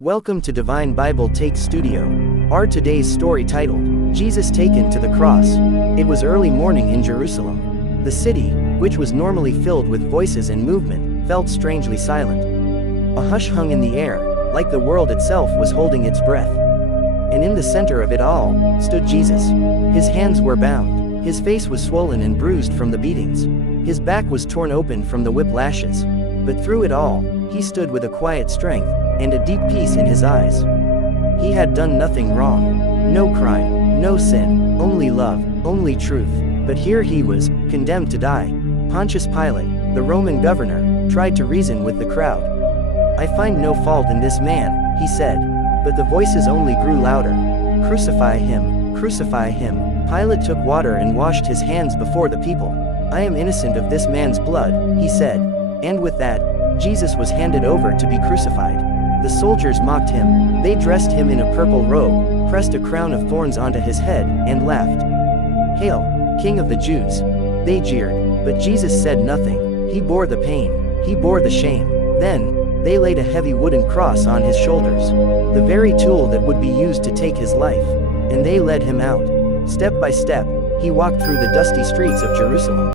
Welcome to Divine Bible Take Studio. Our today's story titled, Jesus Taken to the Cross. It was early morning in Jerusalem. The city, which was normally filled with voices and movement, felt strangely silent. A hush hung in the air, like the world itself was holding its breath. And in the center of it all, stood Jesus. His hands were bound. His face was swollen and bruised from the beatings. His back was torn open from the whip lashes. But through it all, he stood with a quiet strength, and a deep peace in his eyes. He had done nothing wrong. No crime, no sin, only love, only truth. But here he was, condemned to die. Pontius Pilate, the Roman governor, tried to reason with the crowd. "I find no fault in this man," he said. But the voices only grew louder. "Crucify him, crucify him." Pilate took water and washed his hands before the people. "I am innocent of this man's blood," he said. And with that, Jesus was handed over to be crucified. The soldiers mocked him. They dressed him in a purple robe, pressed a crown of thorns onto his head, and laughed. "Hail, King of the Jews!" they jeered. But Jesus said nothing. He bore the pain. He bore the shame. Then, they laid a heavy wooden cross on his shoulders, the very tool that would be used to take his life. And they led him out. Step by step, he walked through the dusty streets of Jerusalem.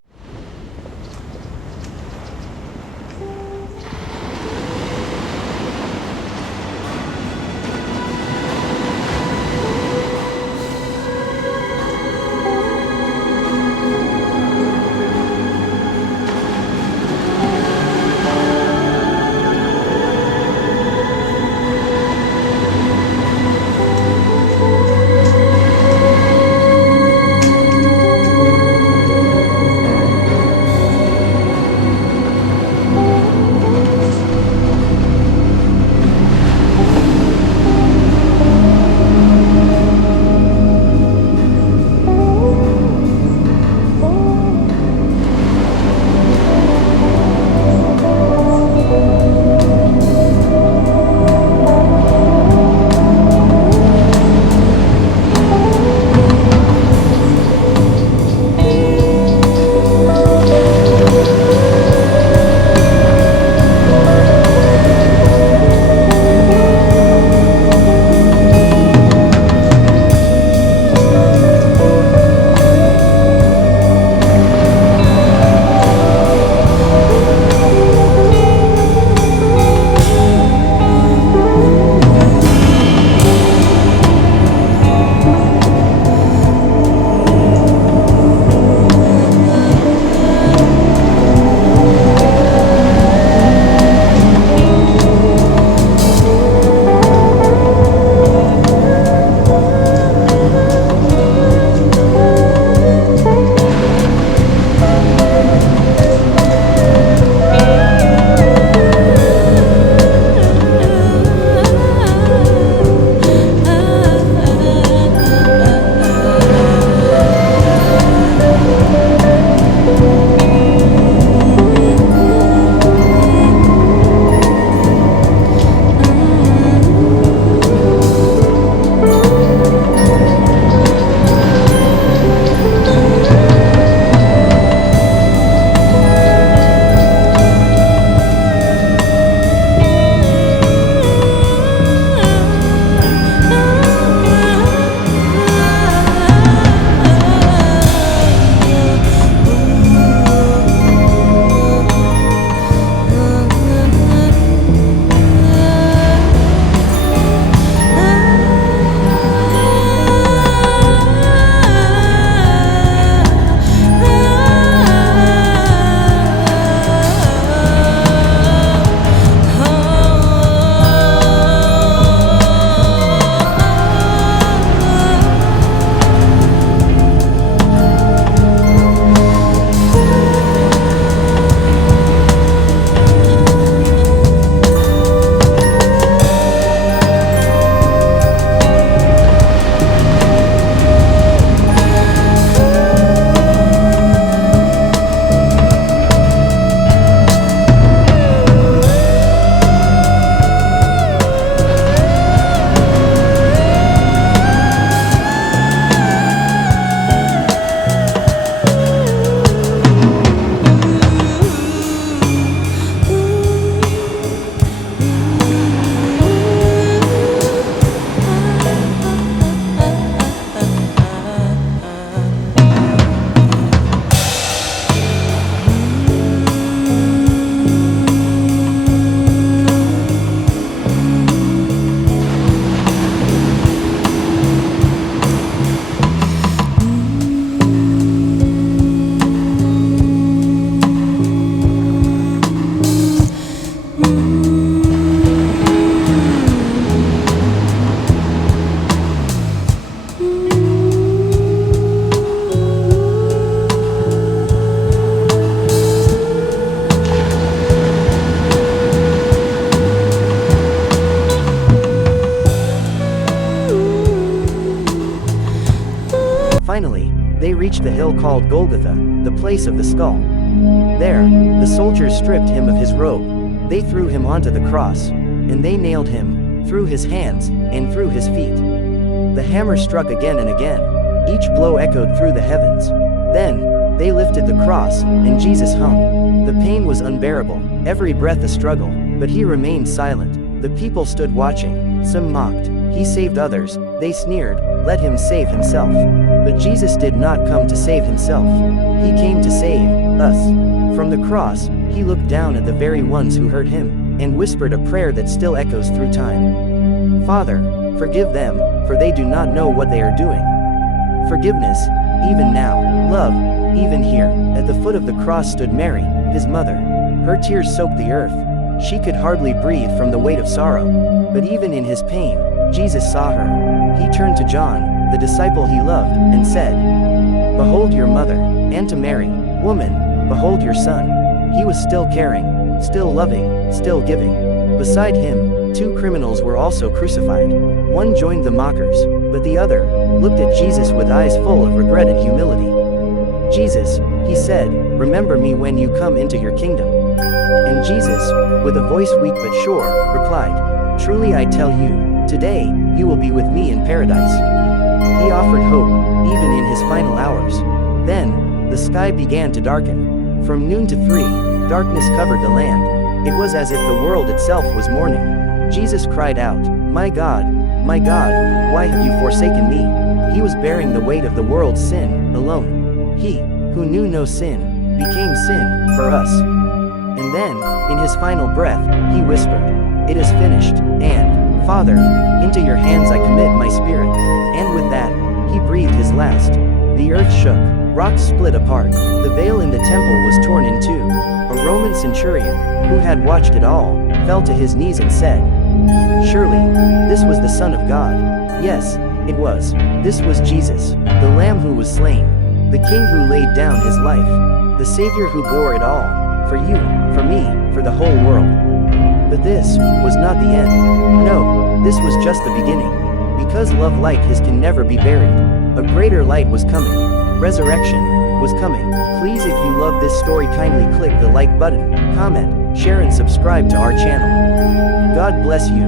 They reached the hill called Golgotha, the place of the skull. There, the soldiers stripped him of his robe. They threw him onto the cross, and they nailed him, through his hands, and through his feet. The hammer struck again and again. Each blow echoed through the heavens. Then, they lifted the cross, and Jesus hung. The pain was unbearable, every breath a struggle, but he remained silent. The people stood watching. Some mocked. He saved others. They sneered, let him save himself. But Jesus did not come to save himself. He came to save us. From the cross, he looked down at the very ones who hurt him, and whispered a prayer that still echoes through time. Father, forgive them, for they do not know what they are doing. Forgiveness, even now. Love, even here. At the foot of the cross stood Mary, his mother. Her tears soaked the earth. She could hardly breathe from the weight of sorrow. But even in his pain, Jesus saw her. He turned to John, the disciple he loved, and said, "Behold your mother," and to Mary, "Woman, behold your son." He was still caring, still loving, still giving. Beside him, two criminals were also crucified. One joined the mockers, but the other looked at Jesus with eyes full of regret and humility. "Jesus," he said, "remember me when you come into your kingdom." And Jesus, with a voice weak but sure, replied, "Truly I tell you, today, you will be with me in paradise." He offered hope, even in his final hours. Then, the sky began to darken. From noon to 3, darkness covered the land. It was as if the world itself was mourning. Jesus cried out, my God, why have you forsaken me?" He was bearing the weight of the world's sin, alone. He, who knew no sin, became sin, for us. And then, in his final breath, he whispered, "It is finished," and, "Father, into your hands I commit my spirit." And with that, he breathed his last. The earth shook, rocks split apart, the veil in the temple was torn in two. A Roman centurion, who had watched it all, fell to his knees and said, "Surely, this was the Son of God." Yes, it was. This was Jesus, the Lamb who was slain, the King who laid down his life, the Savior who bore it all, for you, for me, for the whole world. But this was not the end. No, this was just the beginning. Because love like his can never be buried. A greater light was coming. Resurrection was coming. Please, if you love this story, kindly click the like button, comment, share and subscribe to our channel. God bless you.